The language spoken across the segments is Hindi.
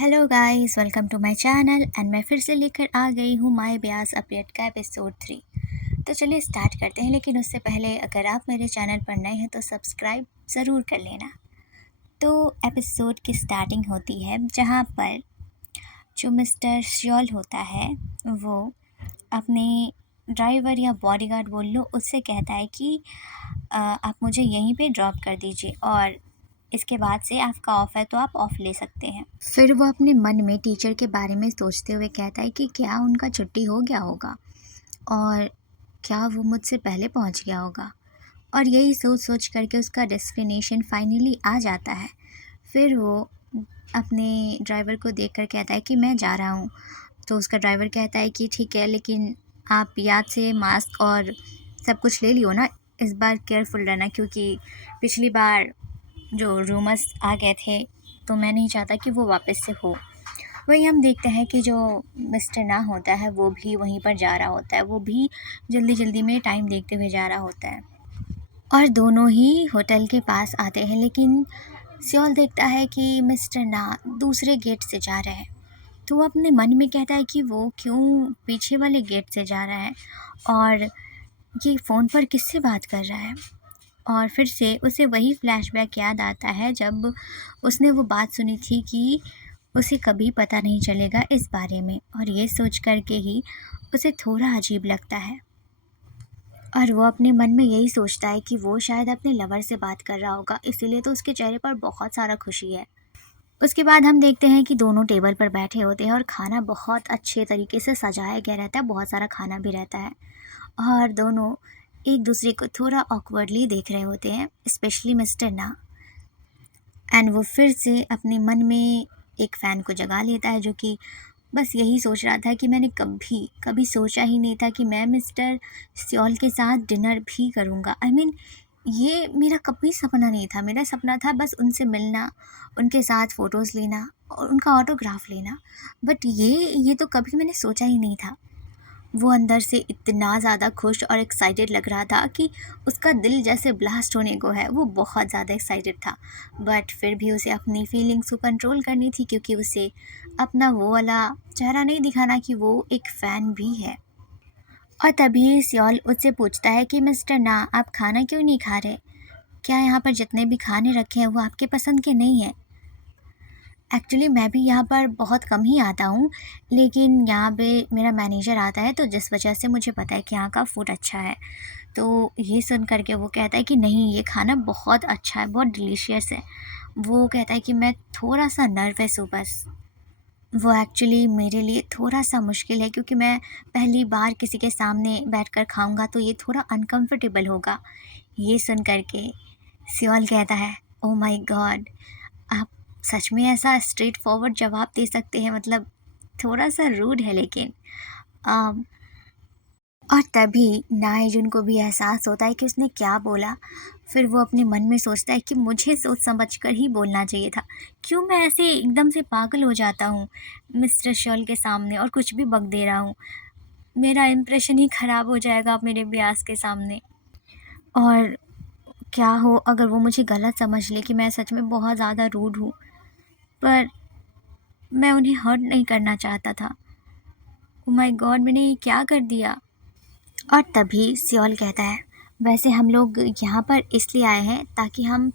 Hello guys, welcome to my channel and मैं फिर से लेकर आ गई हूँ माय ब्यास अपडेट का एपिसोड 3। तो चलिए स्टार्ट करते हैं, लेकिन उससे पहले अगर आप मेरे चैनल पर नए हैं तो सब्सक्राइब ज़रूर कर लेना। तो एपिसोड की स्टार्टिंग होती है जहाँ पर जो मिस्टर श्योल होता है वो अपने ड्राइवर या बॉडीगार्ड बोल लो, उससे कहता है कि आप मुझे यहीं पे ड्रॉप कर दीजिए और इसके बाद से आपका ऑफ है तो आप ऑफ ले सकते हैं। फिर वो अपने मन में टीचर के बारे में सोचते हुए कहता है कि क्या उनका छुट्टी हो गया होगा और क्या वो मुझसे पहले पहुंच गया होगा। और यही सोच सोच करके उसका डेस्टिनेशन फाइनली आ जाता है। फिर वो अपने ड्राइवर को देखकर कहता है कि मैं जा रहा हूँ। तो उसका ड्राइवर कहता है कि ठीक है, लेकिन आप याद से मास्क और सब कुछ ले लियो ना, इस बार केयरफुल रहना, क्योंकि पिछली बार जो रूमर्स आ गए थे तो मैं नहीं चाहता कि वो वापस से हो। वहीं हम देखते हैं कि जो मिस्टर ना होता है वो भी वहीं पर जा रहा होता है, वो भी जल्दी जल्दी में टाइम देखते हुए जा रहा होता है और दोनों ही होटल के पास आते हैं। लेकिन सियोल देखता है कि मिस्टर ना दूसरे गेट से जा रहे हैं, तो वो अपने मन में कहता है कि वो क्यों पीछे वाले गेट से जा रहा है और ये फ़ोन पर किससे बात कर रहा है। और फिर से उसे वही फ्लैशबैक याद आता है जब उसने वो बात सुनी थी कि उसे कभी पता नहीं चलेगा इस बारे में, और ये सोच कर के ही उसे थोड़ा अजीब लगता है और वो अपने मन में यही सोचता है कि वो शायद अपने लवर से बात कर रहा होगा, इसीलिए तो उसके चेहरे पर बहुत सारा खुशी है। उसके बाद हम देखते हैं कि दोनों टेबल पर बैठे होते हैं और खाना बहुत अच्छे तरीके से सजाया गया रहता है, बहुत सारा खाना भी रहता है और दोनों एक दूसरे को थोड़ा ऑकवर्डली देख रहे होते हैं, स्पेशली मिस्टर ना। एंड वो फिर से अपने मन में एक फ़ैन को जगा लेता है जो कि बस यही सोच रहा था कि मैंने कभी कभी सोचा ही नहीं था कि मैं मिस्टर सियोल के साथ डिनर भी करूँगा। ये मेरा कभी सपना नहीं था। मेरा सपना था बस उनसे मिलना, उनके साथ फ़ोटोज़ लेना और उनका ऑटोग्राफ लेना। बट ये तो कभी मैंने सोचा ही नहीं था। वो अंदर से इतना ज़्यादा खुश और एक्साइटेड लग रहा था कि उसका दिल जैसे ब्लास्ट होने को है। वो बहुत ज़्यादा एक्साइटेड था, बट फिर भी उसे अपनी फीलिंग्स को कंट्रोल करनी थी, क्योंकि उसे अपना वो वाला चेहरा नहीं दिखाना कि वो एक फ़ैन भी है। और तभी सियोल उससे पूछता है कि मिस्टर ना, आप खाना क्यों नहीं खा रहे? क्या यहाँ पर जितने भी खाने रखे हैं वो आपके पसंद के नहीं हैं? एक्चुअली मैं भी यहाँ पर बहुत कम ही आता हूँ, लेकिन यहाँ पे मेरा मैनेजर आता है तो जिस वजह से मुझे पता है कि यहाँ का फूड अच्छा है। तो ये सुन कर के वो कहता है कि नहीं, ये खाना बहुत अच्छा है, बहुत डिलीशियस है। वो कहता है कि मैं थोड़ा-सा नर्वस हूँ बस। वो एक्चुअली मेरे लिए थोड़ा-सा मुश्किल है, क्योंकि मैं पहली बार किसी के सामने बैठकर खाऊँगा तो ये थोड़ा अनकम्फ़र्टेबल होगा। ये सुन कर के सियोल कहता है, ओह माय गॉड! आप सच में ऐसा स्ट्रेट फॉरवर्ड जवाब दे सकते हैं, मतलब थोड़ा-सा रूड है लेकिन। अम, और तभी नाइजुन को भी एहसास होता है कि उसने क्या बोला। फिर वो अपने मन में सोचता है कि मुझे सोच समझ कर ही बोलना चाहिए था। क्यों मैं ऐसे एकदम से पागल हो जाता हूँ मिस्टर शॉल के सामने और कुछ भी बक दे रहा हूँ। मेरा इंप्रेशन ही ख़राब हो जाएगा मेरे ब्यास के सामने। और क्या हो अगर वो मुझे गलत समझ ले कि मैं सच में बहुत ज़्यादा रूड हूँ, पर मैं उन्हें हर्ट नहीं करना चाहता था। Oh my God! मैंने ये क्या कर दिया? और तभी सियोल कहता है, वैसे हम लोग यहाँ पर इसलिए आए हैं ताकि हम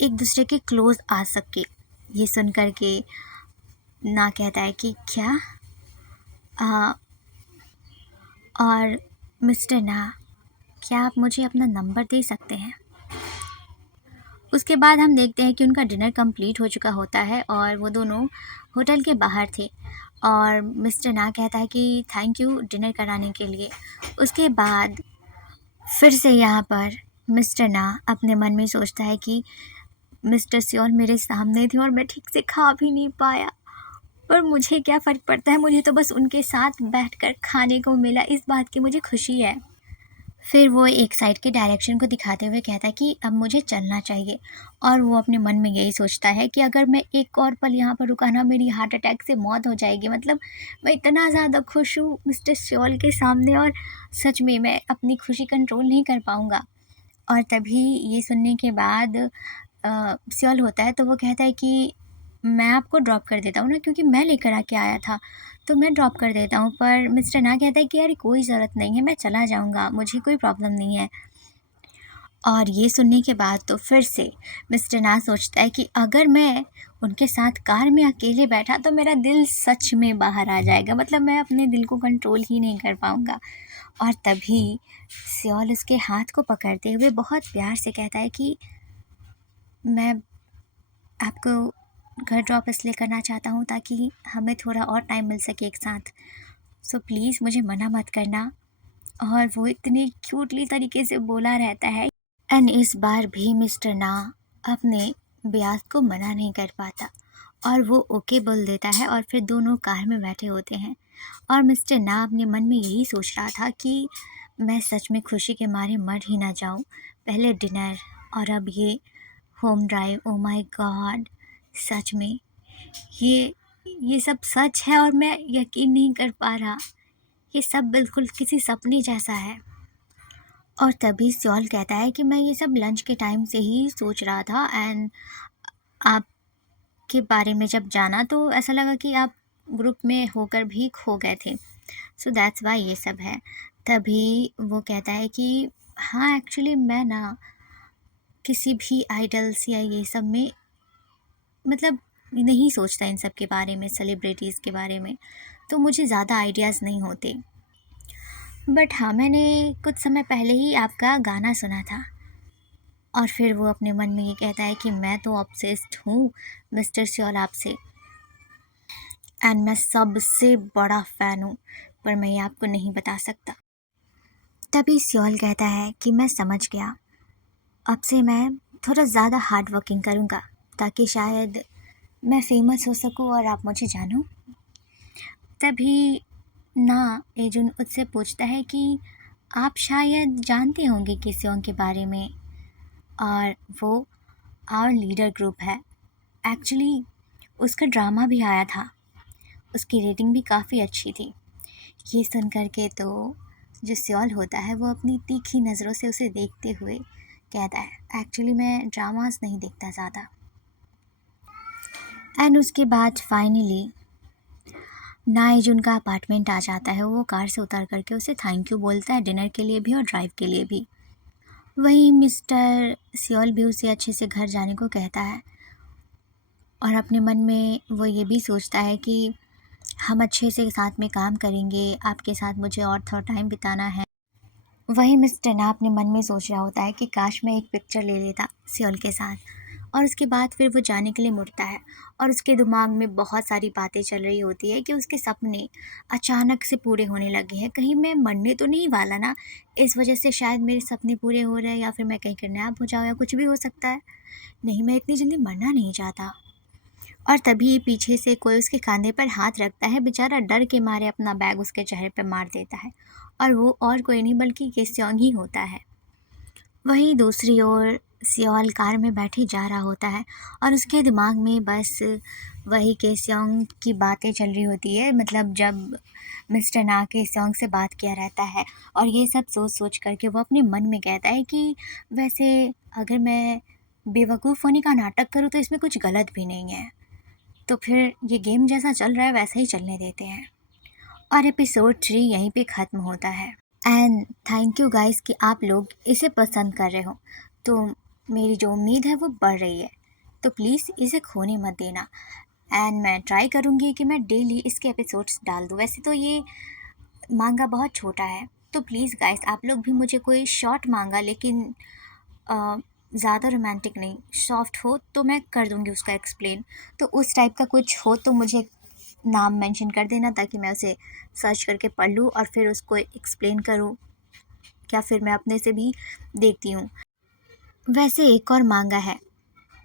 एक दूसरे के क्लोज आ सके। ये सुन कर के ना कहता है कि क्या? आ, और मिस्टर ना, क्या आप मुझे अपना नंबर दे सकते हैं? उसके बाद हम देखते हैं कि उनका डिनर कंप्लीट हो चुका होता है और वो दोनों होटल के बाहर थे और मिस्टर ना कहता है कि थैंक यू डिनर कराने के लिए। उसके बाद फिर से यहाँ पर मिस्टर ना अपने मन में सोचता है कि मिस्टर सियोल मेरे सामने थे और मैं ठीक से खा भी नहीं पाया, पर मुझे क्या फ़र्क पड़ता है, मुझे तो बस उनके साथ बैठकर खाने को मिला, इस बात की मुझे खुशी है। फिर वो एक साइड के डायरेक्शन को दिखाते हुए कहता है कि अब मुझे चलना चाहिए। और वो अपने मन में यही सोचता है कि अगर मैं एक और पल यहाँ पर रुका ना, मेरी हार्ट अटैक से मौत हो जाएगी। मतलब मैं इतना ज़्यादा खुश हूँ मिस्टर सियोल के सामने, और सच में मैं अपनी खुशी कंट्रोल नहीं कर पाऊँगा। और तभी ये सुनने के बाद सियोल होता है तो वो कहता है कि मैं आपको ड्रॉप कर देता हूँ ना, क्योंकि मैं लेकर आके आया था, तो मैं ड्रॉप कर देता हूँ। पर मिस्टर ना कहता है कि यार कोई ज़रूरत नहीं है, मैं चला जाऊँगा, मुझे कोई प्रॉब्लम नहीं है। और ये सुनने के बाद तो फिर से मिस्टर ना सोचता है कि अगर मैं उनके साथ कार में अकेले बैठा तो मेरा दिल सच में बाहर आ जाएगा, मतलब मैं अपने दिल को कंट्रोल ही नहीं कर पाऊँगा। और तभी सियोल उसके हाथ को पकड़ते हुए बहुत प्यार से कहता है कि मैं आपको घर ड्रॉप इसलिए करना चाहता हूँ ताकि हमें थोड़ा और टाइम मिल सके एक साथ। सो प्लीज़ मुझे मना मत करना। और वो इतनी क्यूटली तरीके से बोला रहता है। एंड इस बार भी मिस्टर ना अपने ब्यास को मना नहीं कर पाता और वो ओके बोल देता है और फिर दोनों कार में बैठे होते हैं। और मिस्टर ना अपने मन में यही सोच रहा था कि मैं सच में खुशी के मारे मर ही ना जाऊं। पहले डिनर और अब ये home drive, oh my god, सच में ये ये सब सच है और मैं यकीन नहीं कर पा रहा। ये सब बिल्कुल किसी सपने जैसा है। और तभी सियोल कहता है कि मैं ये सब लंच के टाइम से ही सोच रहा था एंड आपके बारे में जब जाना तो ऐसा लगा कि आप ग्रुप में होकर भी खो गए थे, सो दैट्स वाई ये सब है। तभी वो कहता है कि हाँ एक्चुअली मैं ना किसी भी आइडल्स या ये सब में मतलब नहीं सोचता इन सब के बारे में, सेलिब्रिटीज़ के बारे में, तो मुझे ज़्यादा आइडियाज़ नहीं होते। बट हाँ, मैंने कुछ समय पहले ही आपका गाना सुना था। और फिर वो अपने मन में ये कहता है कि मैं तो ऑब्सेस्ड हूँ मिस्टर सियोल आपसे, एंड मैं सबसे बड़ा फ़ैन हूँ, पर मैं ये आपको नहीं बता सकता। तभी सियोल कहता है कि मैं समझ गया, अब से मैं थोड़ा ज़्यादा हार्ड वर्किंग करूँगा ताकि शायद मैं फेमस हो सकूँ और आप मुझे जानो। तभी ना एजुन उससे पूछता है कि आप शायद जानते होंगे किसियोंग के बारे में, और वो आवर लीडर ग्रुप है। एक्चुअली उसका ड्रामा भी आया था, उसकी रेटिंग भी काफ़ी अच्छी थी। ये सुन कर के तो जो सियोल होता है वो अपनी तीखी नज़रों से उसे देखते हुए कहता है एक्चुअली मैं ड्रामास नहीं देखता ज़्यादा। एंड उसके बाद फाइनली नाइज उनका अपार्टमेंट आ जाता है। वो कार से उतर करके उसे थैंक यू बोलता है, डिनर के लिए भी और ड्राइव के लिए भी। वहीं मिस्टर सियोल भी उसे अच्छे से घर जाने को कहता है और अपने मन में वो ये भी सोचता है कि हम अच्छे से साथ में काम करेंगे, आपके साथ मुझे और थोड़ा टाइम बिताना है। वहीं मिस्टर ना अपने मन में सोच रहा होता है कि काश मैं एक पिक्चर ले लेता सियोल के साथ। और उसके बाद फिर वो जाने के लिए मुड़ता है और उसके दिमाग में बहुत सारी बातें चल रही होती है कि उसके सपने अचानक से पूरे होने लगे हैं। कहीं मैं मरने तो नहीं वाला ना, इस वजह से शायद मेरे सपने पूरे हो रहे हैं, या फिर मैं कहीं किडनैप हो जाऊँ या कुछ भी हो सकता है। नहीं, मैं इतनी जल्दी मरना नहीं चाहता। और तभी पीछे से कोई उसके कंधे पर हाथ रखता है। बेचारा डर के मारे अपना बैग उसके चेहरे पर मार देता है और वो और कोई नहीं बल्कि केस्योंग ही होता है। वहीं दूसरी ओर सियोल कार में बैठे जा रहा होता है और उसके दिमाग में बस वही केस्योंग की बातें चल रही होती है, मतलब जब मिस्टर ना केस्योंग से बात किया रहता है। और ये सब सोच सोच करके वो अपने मन में कहता है कि वैसे अगर मैं बेवकूफ़ होने का नाटक करूँ तो इसमें कुछ गलत भी नहीं है, तो फिर ये गेम जैसा चल रहा है वैसा ही चलने देते हैं। और एपिसोड 3 यहीं पे ख़त्म होता है। एंड थैंक यू गाइस कि आप लोग इसे पसंद कर रहे हो, तो मेरी जो उम्मीद है वो बढ़ रही है, तो प्लीज़ इसे खोने मत देना। एंड मैं ट्राई करूँगी कि मैं डेली इसके एपिसोड्स डाल दूँ। वैसे तो ये मांगा बहुत छोटा है, तो प्लीज़ गाइस आप लोग भी मुझे कोई शॉर्ट मांगा, लेकिन ज़्यादा रोमांटिक नहीं, सॉफ्ट हो तो मैं कर दूँगी उसका एक्सप्लेन। तो उस टाइप का कुछ हो तो मुझे नाम मेंशन कर देना ताकि मैं उसे सर्च करके पढ़ लूँ और फिर उसको एक्सप्लेन करूँ, या फिर मैं अपने से भी देखती हूँ। वैसे एक और मांगा है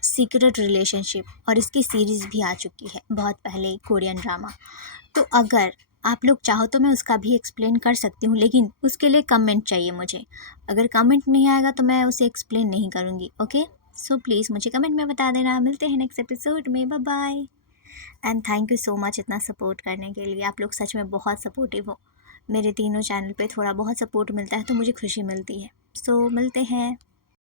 सीक्रेट रिलेशनशिप, और इसकी सीरीज़ भी आ चुकी है बहुत पहले, कोरियन ड्रामा। तो अगर आप लोग चाहो तो मैं उसका भी एक्सप्लेन कर सकती हूँ, लेकिन उसके लिए कमेंट चाहिए मुझे। अगर कमेंट नहीं आएगा तो मैं उसे एक्सप्लेन नहीं करूँगी। ओके, सो प्लीज़ मुझे कमेंट में बता देना। मिलते हैं नेक्स्ट एपिसोड में। Bye bye. And thank you so much इतना सपोर्ट करने के लिए। आप लोग सच में बहुत सपोर्टिव हो। मेरे तीनों चैनल पे थोड़ा बहुत सपोर्ट मिलता है तो मुझे खुशी मिलती है। सो मिलते हैं।